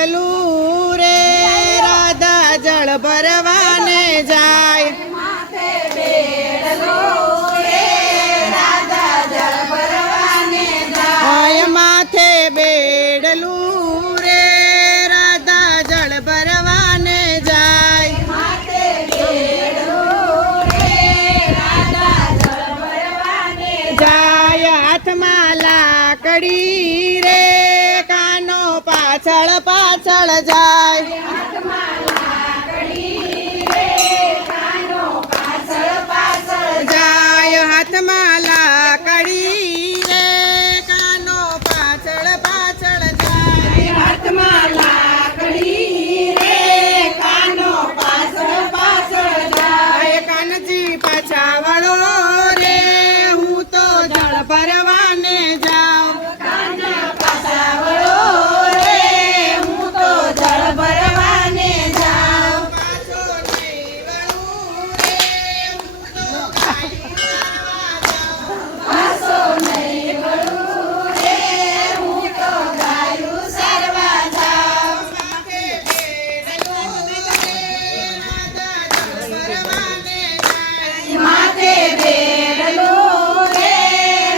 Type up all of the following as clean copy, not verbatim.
બેડલું રે રાધા જળ ભરવાને જાય હોય માથે બેડલું રે રાધા જળ ભરવાને જાય જાય હાથમાં લાકડી રે કાનો પાછળ પાછળ જાય જાય હાથમાં લાકડી રે કાનો પાછળ પાછળ જાય હાથમાં લાકડી રે કાનો પાછળ પાછળ જાય કાનજી પાછા વળો રે હું તો જળ ભરવાને જાઉં કાના પાછા વળો રે હું તો જળ ભરવાને જાઉં પાછો નહીં વળું રે હું તો ગાયું સારવા જાઉં માથે બેડલું રે રાધા જળ ભરવાને જાય માથે બેડલું રે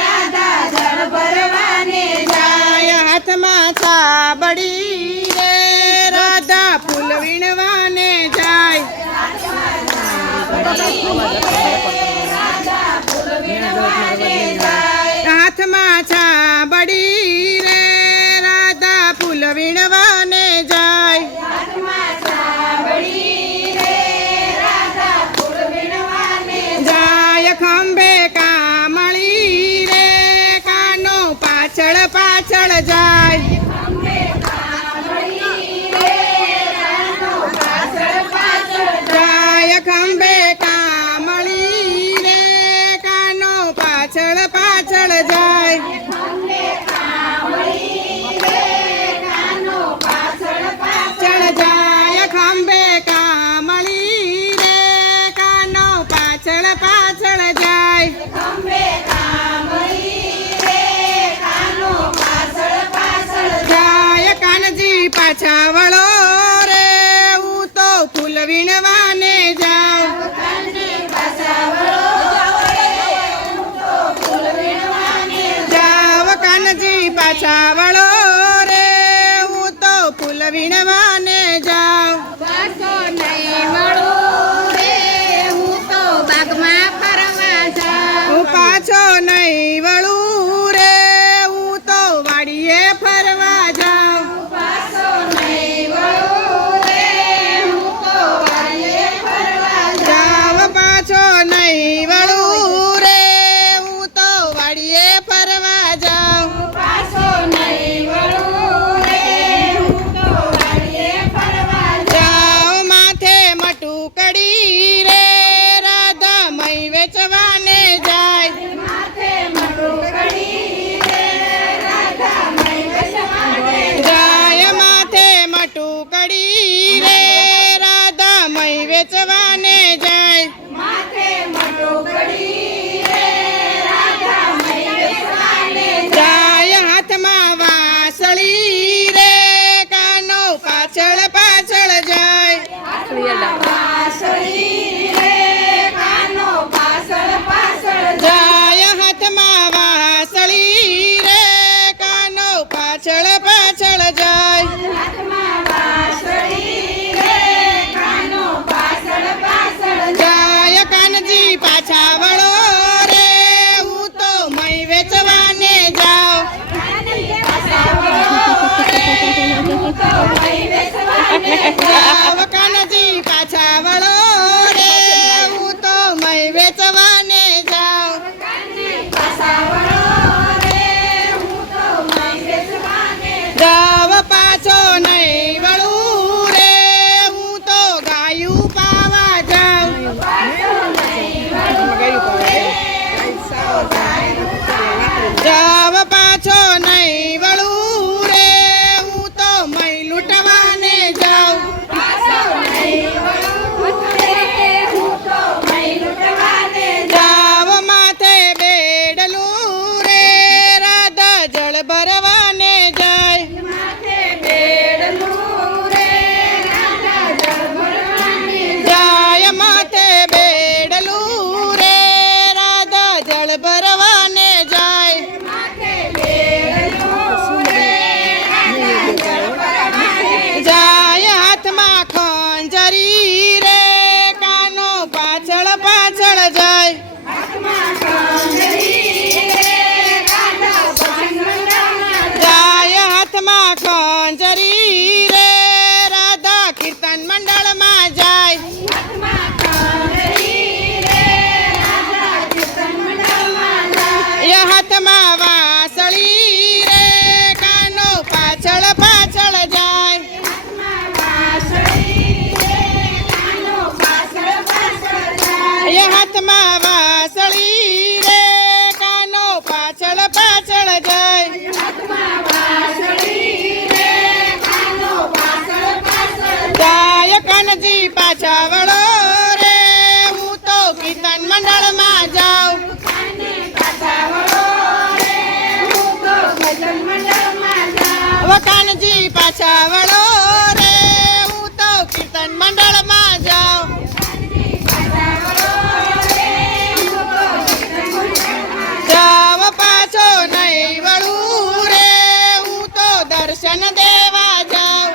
રાધા જળ ભરવાને જાય હાથમાં સાબડી રે રાધા ફૂલ વીણવાને જાય હાથમાં છાબડી રે રાધા ફૂલ વીણવાને જાય જાય ખંભે કામળી રે કાનો પાછળ પાછળ જાય જાય ખંભે કામળી રે કાનો પાછળ પાછળ જાય પાછળ જાય ખંભે કામળી રે કાનો પાછળ પાછળ જાય જાય કાનજી પાછા વળો રે હું તો ફૂલ વીણવાને જાઉં જાવ કાનજી પાછા વળો રે હું તો ફૂલ વીણવાને જાઉં પાછો નહીં વળું રે હું તો બાગમાં ફરવા જાઉં હું પાછો નહીં વળું રે હું તો વાડીએ ફરવા જાઉં પાછો નહીં વળું રે હું તો વાડીએ દર્શન દેવા જાઉં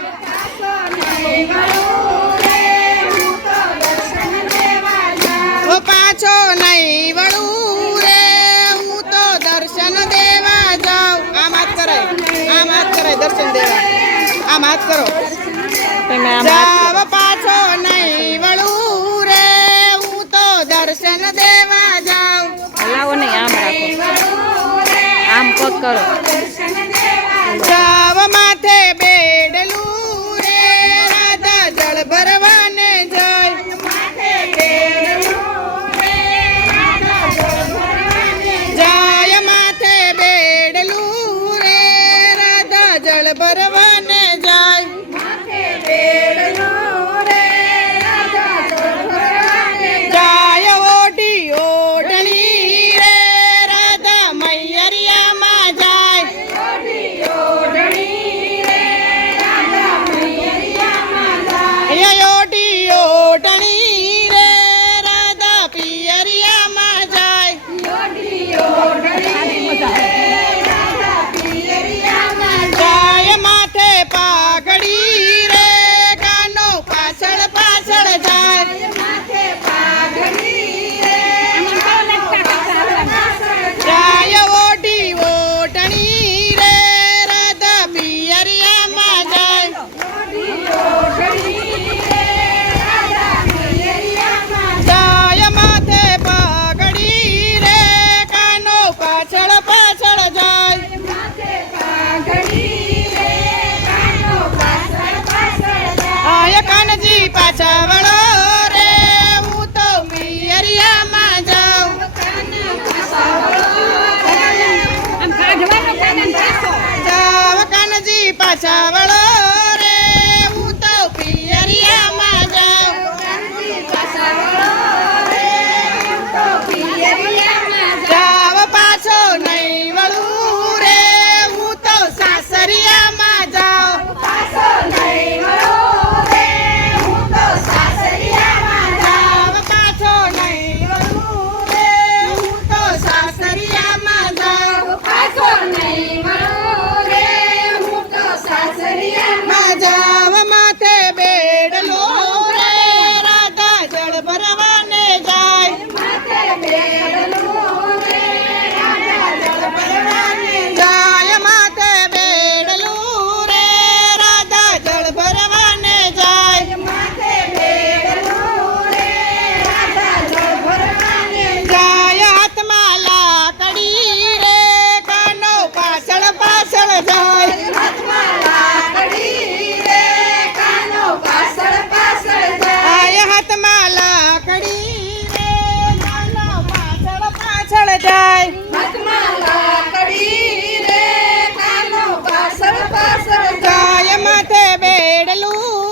ઓ પાછો નહીં વળું રે હું તો દર્શન દેવા જાઉં આમ હાથ કરાય દર્શન દેવા આમ હાથ કરો જાવ પાછો નહીં વળું રે હું તો દર્શન દેવા જાઉં હલાવો નહીં આમ રાખો આમ પગ કરો જાવ માથે બેડલું રે રાધા જળ ભરવાને જાય જાય માથે બેડલું રે રાધા જળ ભરવાને જાય જાય ઓઢી ઓઢણી રે રાધા મૈયરિયામાં જાય અહીંયા ઓઢી ઓઢણી રે રાધા પિયરિયામાં જાય જાય માથે પાઘડી રે કાનો પાછળ પાછળ જાય જાય ઓઢી ઓઢણી રે રાધા પિયરિયામાં જાય જાય માથે પાઘડી રે કાનો પાછળ પાછળ જાય આય કાનજી પાછા વળો રે હું તો પિયરિયામાં જાઉં જાવ કાનજી પાછા વળો રે હું તો પિયરિયામાં જાઉં જાવ પાછો નહીં વળું રે હું તો સાસરિયામાં જાઉં જાવ પાછો નહીં વળું રે હું તો સાસરિયામાં જાઉં માં જાવ માથે બેડલો રે રાધા જળ ભરવાને જાય જાય માથે બેડલું રે રાધા જળ ભરવાને જાય જાય હાથમાં લાકડી રે કાનો પાછળ પાછળ જાય આય હાથમાં લાકડી રે કાનો પાછળ પાછળ જાય જાય માથે બેડલું